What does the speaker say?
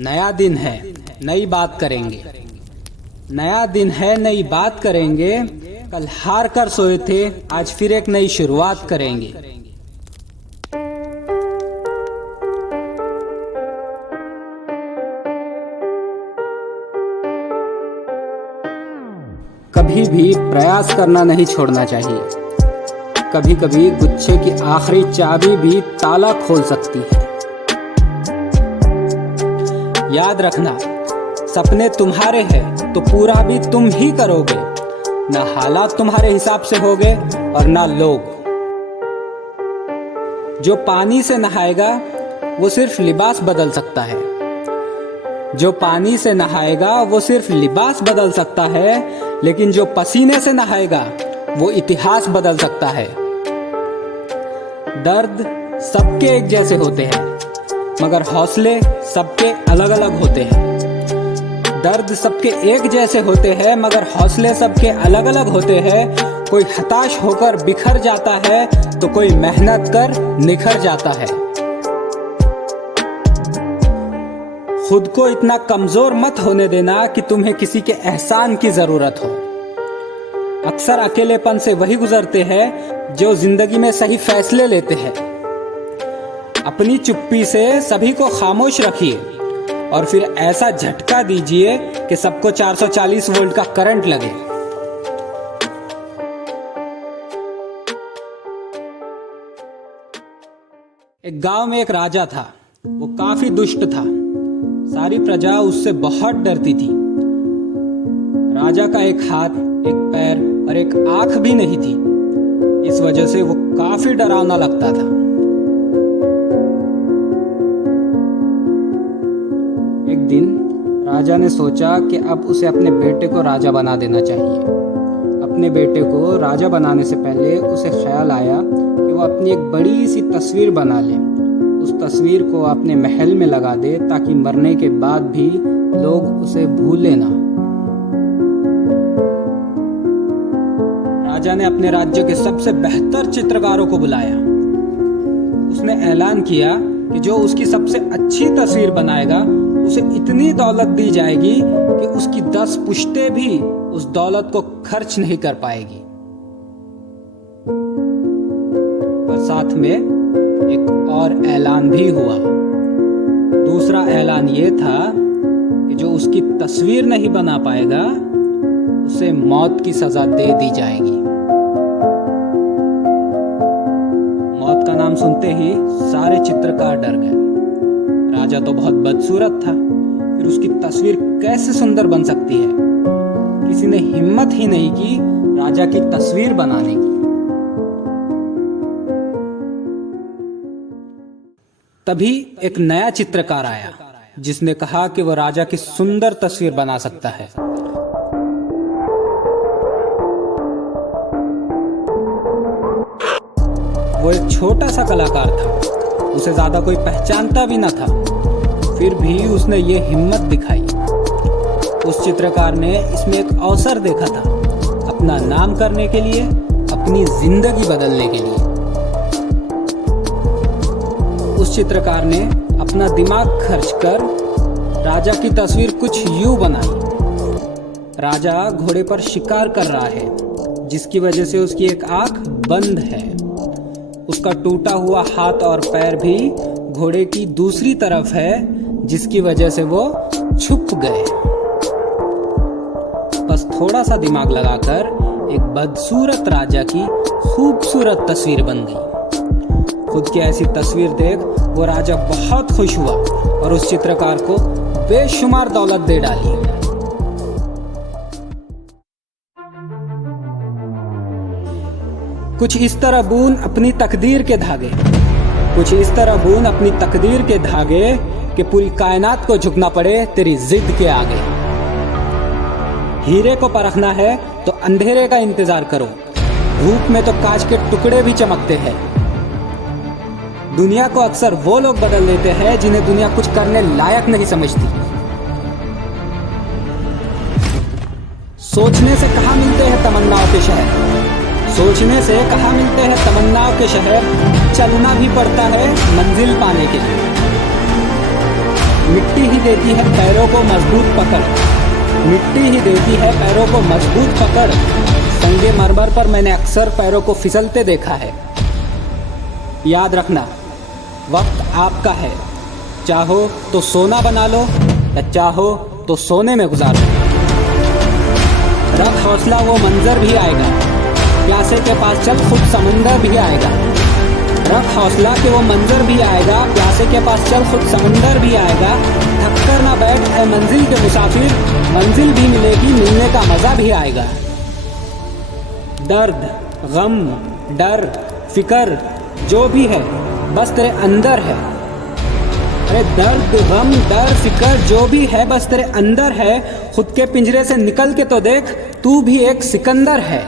नया दिन है, नई बात करेंगे। नया दिन है, नई बात करेंगे। कल हार कर सोए थे, आज फिर एक नई शुरुआत करेंगे। कभी भी प्रयास करना नहीं छोड़ना चाहिए। कभी कभी गुच्छे की आखिरी चाबी भी ताला खोल सकती है। याद रखना, सपने तुम्हारे हैं तो पूरा भी तुम ही करोगे। ना हालात तुम्हारे हिसाब से होंगे और ना लोग। जो पानी से नहाएगा वो सिर्फ लिबास बदल सकता है। जो पानी से नहाएगा वो सिर्फ लिबास बदल सकता है, लेकिन जो पसीने से नहाएगा वो इतिहास बदल सकता है। दर्द सबके एक जैसे होते हैं, मगर हौसले सबके अलग अलग होते हैं। दर्द सबके एक जैसे होते हैं, मगर हौसले सबके अलग अलग होते हैं। कोई हताश होकर बिखर जाता है तो कोई मेहनत कर निखर जाता है। खुद को इतना कमजोर मत होने देना कि तुम्हें किसी के एहसान की जरूरत हो। अक्सर अकेलेपन से वही गुजरते हैं जो जिंदगी में सही फैसले लेते हैं। अपनी चुप्पी से सभी को खामोश रखिए और फिर ऐसा झटका दीजिए कि सबको 440 वोल्ट का करंट लगे। एक गांव में एक राजा था। वो काफी दुष्ट था। सारी प्रजा उससे बहुत डरती थी। राजा का एक हाथ, एक पैर और एक आंख भी नहीं थी। इस वजह से वो काफी डरावना लगता था। एक दिन राजा ने सोचा कि अब उसे अपने बेटे को राजा बना देना चाहिए। अपने बेटे को राजा बनाने से पहले उसे ख्याल आया कि वो अपनी एक बड़ी सी तस्वीर बना ले। उस तस्वीर को अपने महल में लगा दे ताकि मरने के बाद भी लोग उसे भूले ना। राजा ने अपने राज्य के सबसे बेहतर चित्रकारों को बुलाया। उसने ऐलान किया कि जो उसकी सबसे अच्छी तस्वीर बनाएगा उसे इतनी दौलत दी जाएगी कि उसकी 10 पुश्तें भी उस दौलत को खर्च नहीं कर पाएगी। पर साथ में एक और ऐलान भी हुआ। दूसरा ऐलान ये था कि जो उसकी तस्वीर नहीं बना पाएगा उसे मौत की सजा दे दी जाएगी। मौत का नाम सुनते ही सारे चित्रकार डर गए। राजा तो बहुत बदसूरत था, फिर उसकी तस्वीर कैसे सुंदर बन सकती है। किसी ने हिम्मत ही नहीं की राजा की तस्वीर बनाने की। तभी एक नया चित्रकार आया जिसने कहा कि वो राजा की सुंदर तस्वीर बना सकता है। वो एक छोटा सा कलाकार था, उसे ज्यादा कोई पहचानता भी न था। फिर भी उसने ये हिम्मत दिखाई। उस चित्रकार ने इसमें एक अवसर देखा था, अपना नाम करने के लिए, अपनी जिंदगी बदलने के लिए। उस चित्रकार ने अपना दिमाग खर्च कर राजा की तस्वीर कुछ यूं बनाई। राजा घोड़े पर शिकार कर रहा है, जिसकी वजह से उसकी एक आंख बंद है। उसका टूटा हुआ हाथ और पैर भी घोड़े की दूसरी तरफ है, जिसकी वजह से वो छुप गए। बस थोड़ा सा दिमाग लगाकर एक बदसूरत राजा की खूबसूरत तस्वीर बन गई। खुद की ऐसी तस्वीर देख वो राजा बहुत खुश हुआ और उस चित्रकार को बेशुमार दौलत दे डाली। कुछ इस तरह बून अपनी तकदीर के धागे, कुछ इस तरह बून अपनी तकदीर के धागे कि पूरी कायनात को झुकना पड़े तेरी जिद के आगे। हीरे को परखना है तो अंधेरे का इंतजार करो। धूप में तो कांच के टुकड़े भी चमकते हैं। दुनिया को अक्सर वो लोग बदल देते हैं जिन्हें दुनिया कुछ करने लायक नहीं समझती। सोचने से कहाँ मिलते हैं तमन्नाओं के शहर, सोचने से कहाँ मिलते हैं तमन्नाओं के शहर। चलना भी पड़ता है मंजिल पाने के लिए। मिट्टी ही देती है पैरों को मजबूत पकड़, मिट्टी ही देती है पैरों को मजबूत पकड़। संगे मरमर पर मैंने अक्सर पैरों को फिसलते देखा है। याद रखना, वक्त आपका है, चाहो तो सोना बना लो या चाहो तो सोने में गुजारो। रख हौसला, वो मंजर भी आएगा, प्यासे के पास चल खुद समंदर भी आएगा। रख हौसला कि वो मंजर भी आएगा, प्यासे के पास चल खुद समंदर भी आएगा। थक कर ना बैठ ऐ मंजिल के मुसाफिर, मंजिल भी मिलेगी, मिलने का मजा भी आएगा। दर्द, गम, डर, फिकर जो भी है बस तेरे अंदर है। अरे दर्द, गम, डर, फिकर जो भी है बस तेरे अंदर है। खुद के पिंजरे से निकल के तो देख, तू भी एक सिकंदर है।